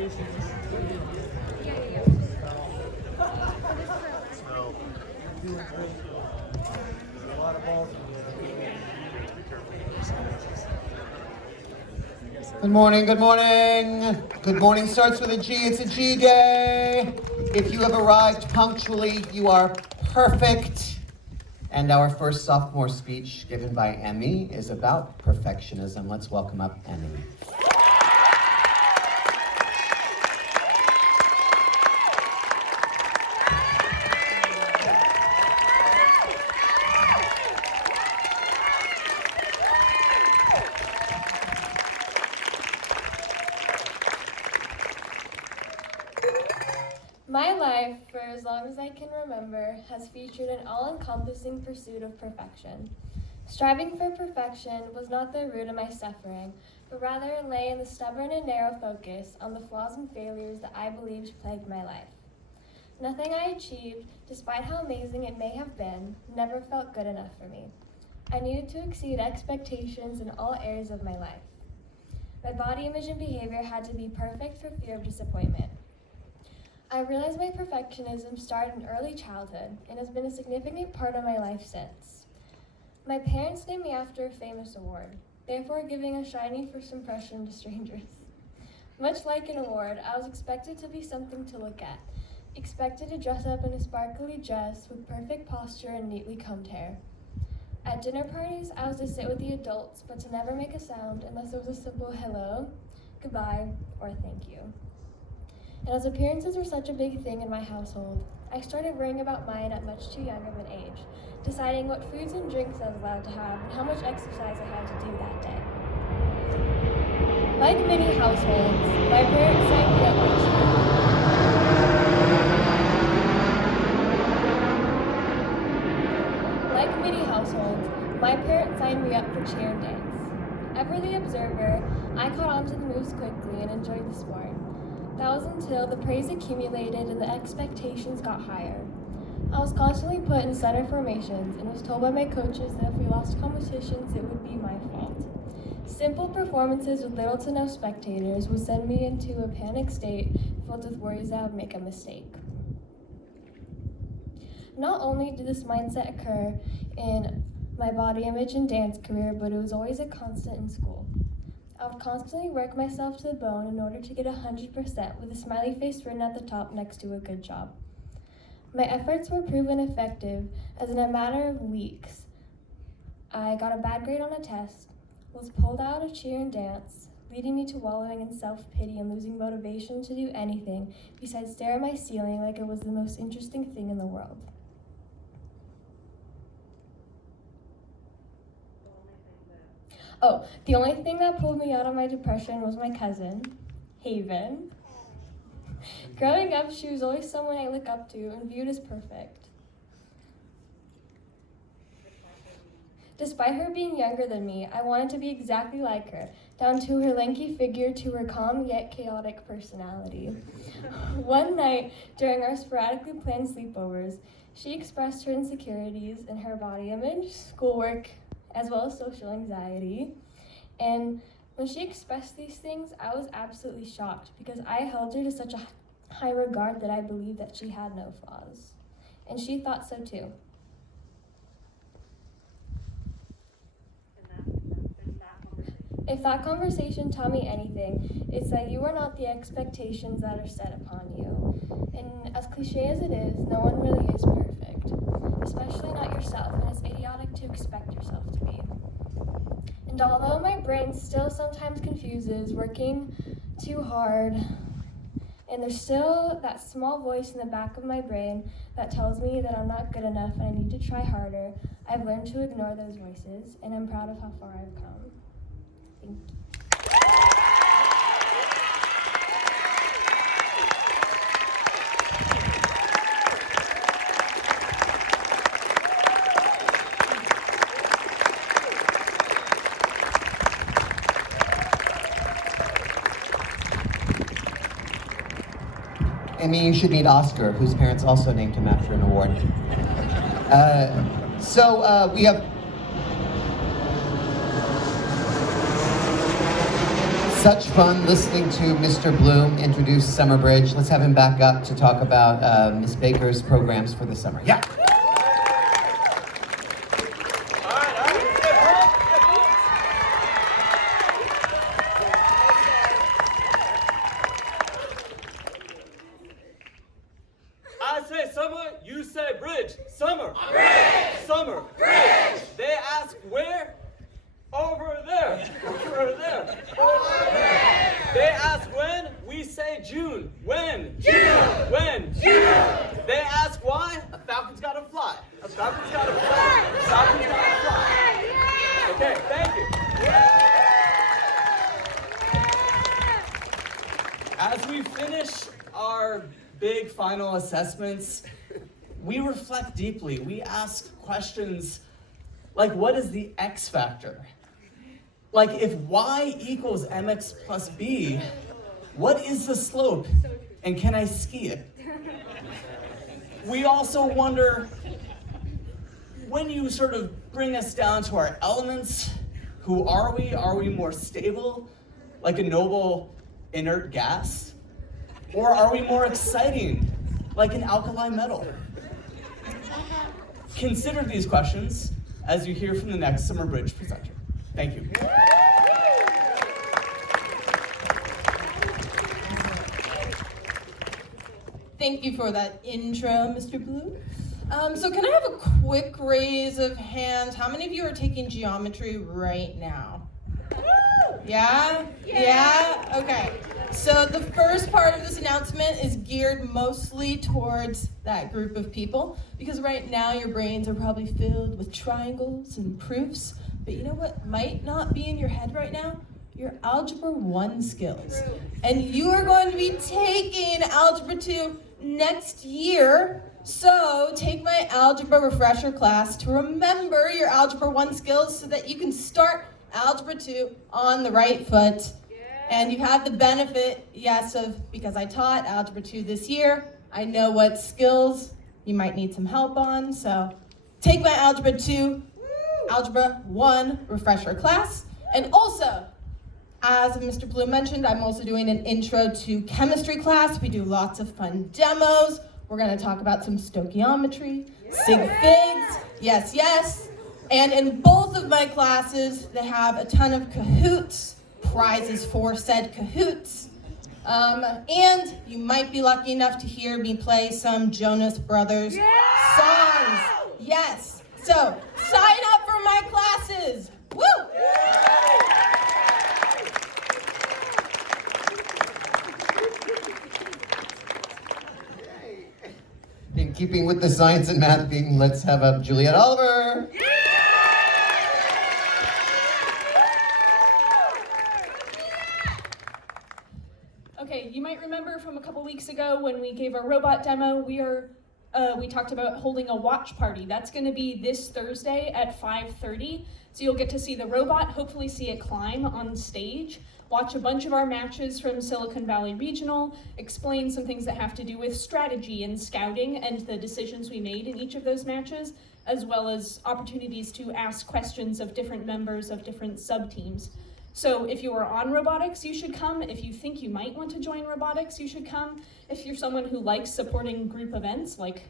Good morning, good morning. Good morning starts with a G. It's a G day. If you have arrived punctually, you are perfect. And our first sophomore speech given by Emmy is about perfectionism. Let's welcome up Emmy. My life, for as long as I can remember, has featured an all-encompassing pursuit of perfection. Striving for perfection was not the root of my suffering, but rather lay in the stubborn and narrow focus on the flaws and failures that I believed plagued my life. Nothing I achieved, despite how amazing it may have been, never felt good enough for me. I needed to exceed expectations in all areas of my life. My body image and behavior had to be perfect for fear of disappointment. I realized my perfectionism started in early childhood and has been a significant part of my life since. My parents named me after a famous award, therefore giving a shining first impression to strangers. Much like an award, I was expected to be something to look at, expected to dress up in a sparkly dress with perfect posture and neatly combed hair. At dinner parties, I was to sit with the adults, but to never make a sound unless it was a simple hello, goodbye, or thank you. And as appearances were such a big thing in my household, I started worrying about mine at much too young of an age, deciding what foods and drinks I was allowed to have and how much exercise I had to do that day. Like many households, my parents signed me up for Like many households, my parents signed me up for cheer and dance. Ever the observer, I caught on to the moves quickly and enjoyed the sport. That was until the praise accumulated and the expectations got higher. I was constantly put in center formations and was told by my coaches that if we lost competitions, it would be my fault. Simple performances with little to no spectators would send me into a panic state filled with worries that I would make a mistake. Not only did this mindset occur in my body image and dance career, but it was always a constant in school. I would constantly work myself to the bone in order to get 100% with a smiley face written at the top next to a good job. My efforts were proven effective as in a matter of weeks, I got a bad grade on a test, was pulled out of cheer and dance, leading me to wallowing in self-pity and losing motivation to do anything besides stare at my ceiling like it was the most interesting thing in the world. The only thing that pulled me out of my depression was my cousin, Haven. Growing up, she was always someone I look up to and viewed as perfect. Despite her being younger than me, I wanted to be exactly like her, down to her lanky figure to her calm yet chaotic personality. One night, during our sporadically planned sleepovers, she expressed her insecurities in her body image, schoolwork, as well as social anxiety. And when she expressed these things, I was absolutely shocked because I held her to such a high regard that I believed that she had no flaws. And she thought so too. If that conversation taught me anything, it's that you are not the expectations that are set upon you. And as cliche as it is, no one really is perfect, especially not yourself, and it's idiotic to expect yourself to be. And although my brain still sometimes confuses working too hard, and there's still that small voice in the back of my brain that tells me that I'm not good enough and I need to try harder, I've learned to ignore those voices, and I'm proud of how far I've come. Thank you. Emmy, you should meet Oscar, whose parents also named him after an award. We have... Such fun listening to Mr. Bloom introduce Summer Bridge. Let's have him back up to talk about Ms. Baker's programs for the summer. Yeah. I say summer, you say bridge. Summer. Bridge. Summer. Bridge. They ask where? Over there. Over there. Over there. They ask when? We say June. When? June. When? June. They ask why? A falcon's gotta fly. A falcon's gotta fly. A falcon's gotta fly. Okay, thank you. As we finish our big final assessments, we reflect deeply. We ask questions like, what is the X factor? Like, if y equals mx plus b, what is the slope, and can I ski it? We also wonder, when you sort of bring us down to our elements, who are we? Are we more stable, like a noble inert gas? Or are we more exciting, like an alkali metal? Consider these questions as you hear from the next Summer Bridge presenter. Thank you. Thank you for that intro, Mr. Blue. So can I have a quick raise of hands? How many of you are taking geometry right now? Yeah? Yeah? Okay. So the first part of this announcement is geared mostly towards that group of people, because right now your brains are probably filled with triangles and proofs, but you know what might not be in your head right now? Your Algebra 1 skills. And you are going to be taking Algebra 2 next year, so take my Algebra refresher class to remember your Algebra 1 skills so that you can start Algebra 2 on the right foot. And you have the benefit, yes, of, because I taught Algebra 2 this year, I know what skills you might need some help on, so take my Algebra 2, Algebra 1 refresher class. And also, as Mr. Blue mentioned, I'm also doing an intro to chemistry class. We do lots of fun demos. We're gonna talk about some stoichiometry, sig figs, yes, yes. And in both of my classes, they have a ton of Kahoots, prizes for said Kahoots. And you might be lucky enough to hear me play some Jonas Brothers songs. Yes, so sign up for my classes, woo! In keeping with the science and math theme, let's have up Juliet Oliver. Okay, you might remember from a couple weeks ago when we gave our robot demo, we talked about holding a watch party. That's going to be this Thursday at 5:30. So you'll get to see the robot, hopefully see it climb on stage, watch a bunch of our matches from Silicon Valley Regional, explain some things that have to do with strategy and scouting and the decisions we made in each of those matches, as well as opportunities to ask questions of different members of different sub-teams. So if you are on robotics, you should come. If you think you might want to join robotics, you should come. If you're someone who likes supporting group events, like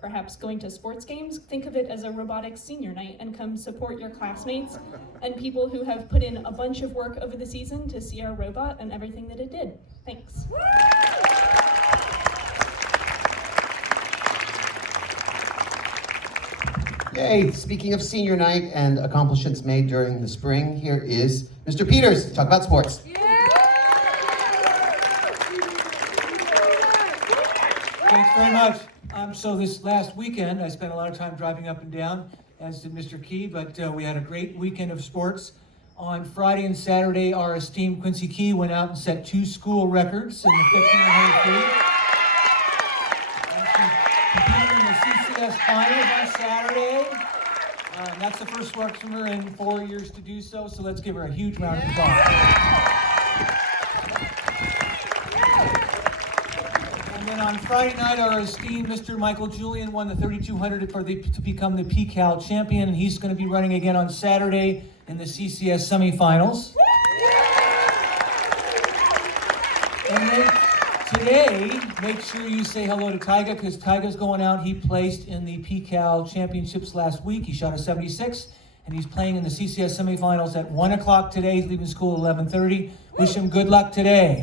perhaps going to sports games, think of it as a robotics senior night and come support your classmates and people who have put in a bunch of work over the season to see our robot and everything that it did. Thanks. Yay, speaking of senior night and accomplishments made during the spring, here is Mr. Peters to talk about sports. Thanks very much. So this last weekend, I spent a lot of time driving up and down, as did Mr. Key, but we had a great weekend of sports. On Friday and Saturday, our esteemed Quincy Key went out and set 2 school records in the 1500 feet. Competed in the CCS finals on Saturday. That's the first Sportswoman in 4 years to do so, so let's give her a huge round of applause. And then on Friday night, our esteemed Mr. Michael Julian won the 3200 to become the PCAL champion, and he's going to be running again on Saturday in the CCS semifinals. And then today, make sure you say hello to Tyga, because Tyga's going out. He placed in the PCAL championships last week. He shot a 76, and he's playing in the CCS semifinals at 1 o'clock today. He's leaving school at 11:30. Wish him good luck today.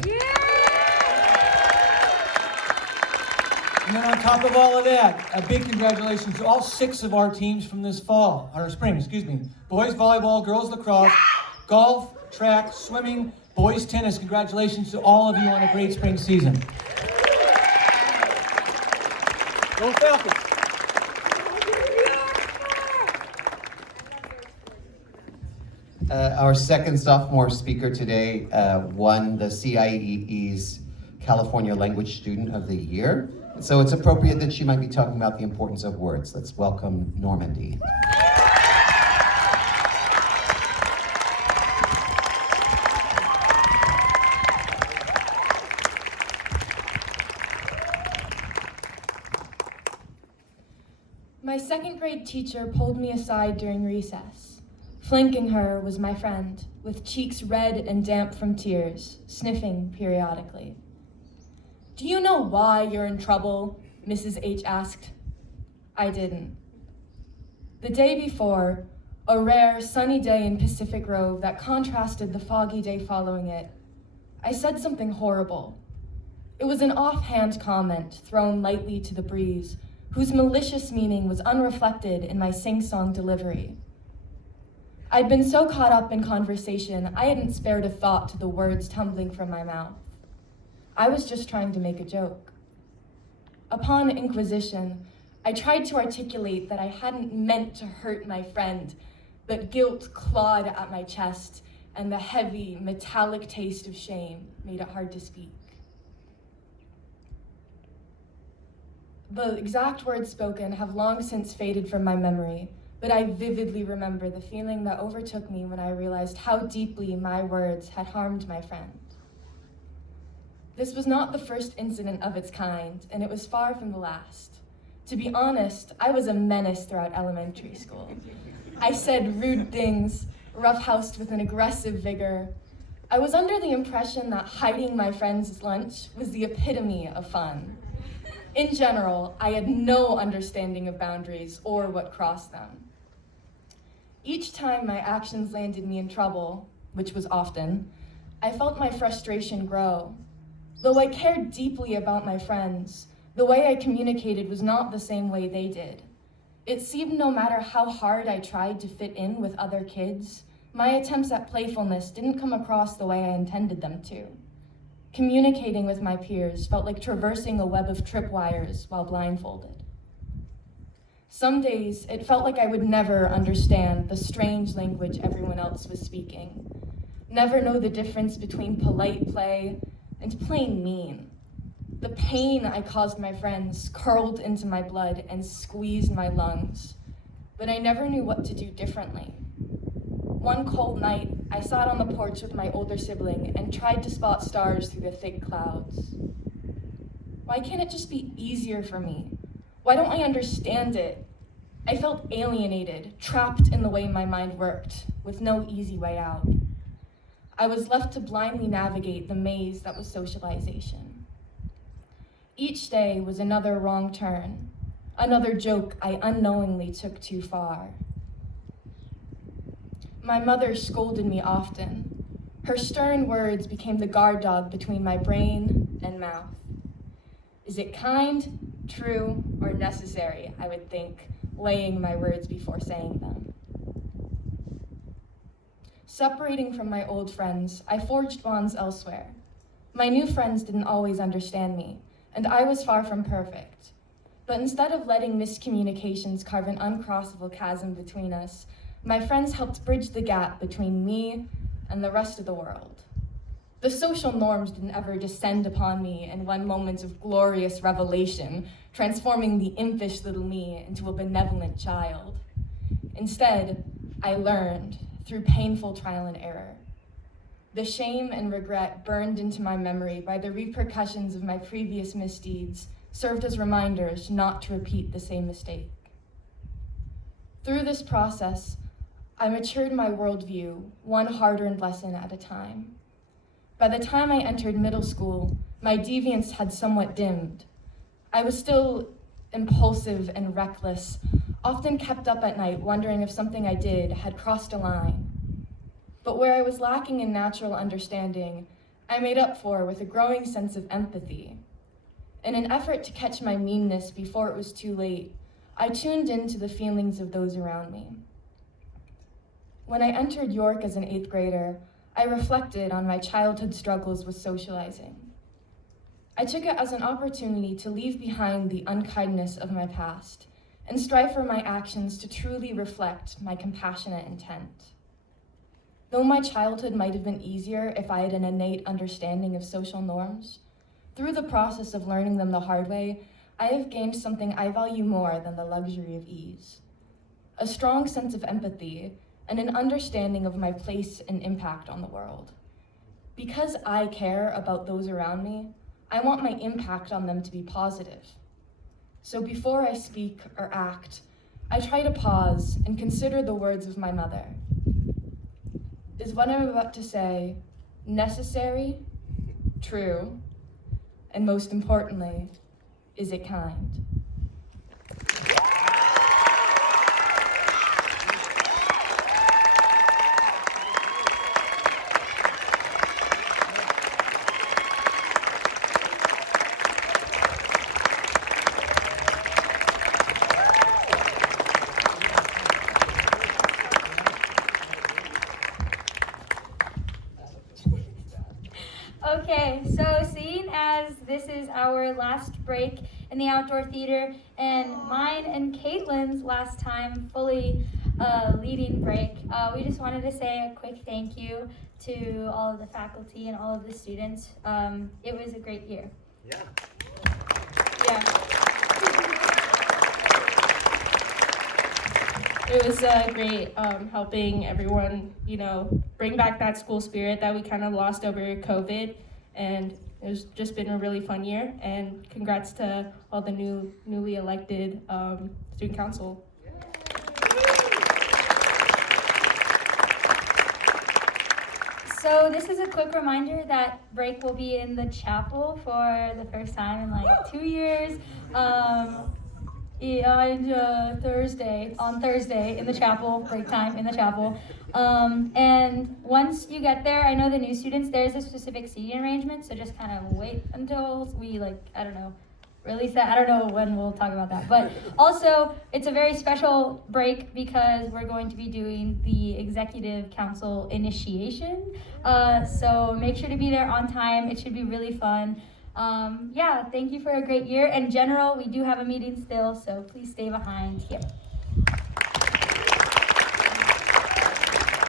And then on top of all of that, a big congratulations to all 6 of our teams from this fall, or spring, excuse me. Boys volleyball, girls lacrosse, golf, track, swimming, boys tennis. Congratulations to all of you on a great spring season. Go Falcons! Our second sophomore speaker today won the CIEE's California Language Student of the Year. So it's appropriate that she might be talking about the importance of words. Let's welcome Normandy. My second grade teacher pulled me aside during recess. Flanking her was my friend, with cheeks red and damp from tears, sniffing periodically. "Do you know why you're in trouble?" Mrs. H asked. I didn't. The day before, a rare sunny day in Pacific Grove that contrasted the foggy day following it, I said something horrible. It was an offhand comment thrown lightly to the breeze, whose malicious meaning was unreflected in my sing-song delivery. I'd been so caught up in conversation, I hadn't spared a thought to the words tumbling from my mouth. I was just trying to make a joke. Upon inquisition, I tried to articulate that I hadn't meant to hurt my friend, but guilt clawed at my chest, and the heavy, metallic taste of shame made it hard to speak. The exact words spoken have long since faded from my memory, but I vividly remember the feeling that overtook me when I realized how deeply my words had harmed my friend. This was not the first incident of its kind, and it was far from the last. To be honest, I was a menace throughout elementary school. I said rude things, roughhoused with an aggressive vigor. I was under the impression that hiding my friend's lunch was the epitome of fun. In general, I had no understanding of boundaries or what crossed them. Each time my actions landed me in trouble, which was often, I felt my frustration grow. Though I cared deeply about my friends, the way I communicated was not the same way they did. It seemed no matter how hard I tried to fit in with other kids, my attempts at playfulness didn't come across the way I intended them to. Communicating with my peers felt like traversing a web of tripwires while blindfolded. Some days, it felt like I would never understand the strange language everyone else was speaking, never know the difference between polite play and plain mean. The pain I caused my friends curled into my blood and squeezed my lungs, but I never knew what to do differently. One cold night, I sat on the porch with my older sibling and tried to spot stars through the thick clouds. Why can't it just be easier for me? Why don't I understand it? I felt alienated, trapped in the way my mind worked, with no easy way out. I was left to blindly navigate the maze that was socialization. Each day was another wrong turn, another joke I unknowingly took too far. My mother scolded me often. Her stern words became the guard dog between my brain and mouth. Is it kind, true, or necessary, I would think, weighing my words before saying them. Separating from my old friends, I forged bonds elsewhere. My new friends didn't always understand me, and I was far from perfect. But instead of letting miscommunications carve an uncrossable chasm between us, my friends helped bridge the gap between me and the rest of the world. The social norms didn't ever descend upon me in one moment of glorious revelation, transforming the impish little me into a benevolent child. Instead, I learned through painful trial and error. The shame and regret burned into my memory by the repercussions of my previous misdeeds served as reminders not to repeat the same mistake. Through this process, I matured my worldview, one hard-earned lesson at a time. By the time I entered middle school, my deviance had somewhat dimmed. I was still impulsive and reckless, often kept up at night wondering if something I did had crossed a line. But where I was lacking in natural understanding, I made up for with a growing sense of empathy. In an effort to catch my meanness before it was too late, I tuned into the feelings of those around me. When I entered York as an 8th grader, I reflected on my childhood struggles with socializing. I took it as an opportunity to leave behind the unkindness of my past and strive for my actions to truly reflect my compassionate intent. Though my childhood might have been easier if I had an innate understanding of social norms, through the process of learning them the hard way, I have gained something I value more than the luxury of ease: a strong sense of empathy and an understanding of my place and impact on the world. Because I care about those around me, I want my impact on them to be positive. So before I speak or act, I try to pause and consider the words of my mother. Is what I'm about to say necessary, true, and most importantly, is it kind? Okay, so seeing as this is our last break in the outdoor theater and mine and Caitlin's last time fully leading break, we just wanted to say a quick thank you to all of the faculty and all of the students. It was a great year. Yeah. It was great helping everyone, bring back that school spirit that we kind of lost over COVID. And it was just been a really fun year. And congrats to all the newly elected student council. So this is a quick reminder that break will be in the chapel for the first time in like 2 years. On Thursday in the chapel, break time in the chapel. And once you get there, I know the new students, there's a specific seating arrangement, so just kind of wait until we release that. I don't know when we'll talk about that. But also, it's a very special break because we're going to be doing the executive council initiation. So make sure to be there on time. It should be really fun. Thank you for a great year. In general, we do have a meeting still, so please stay behind here.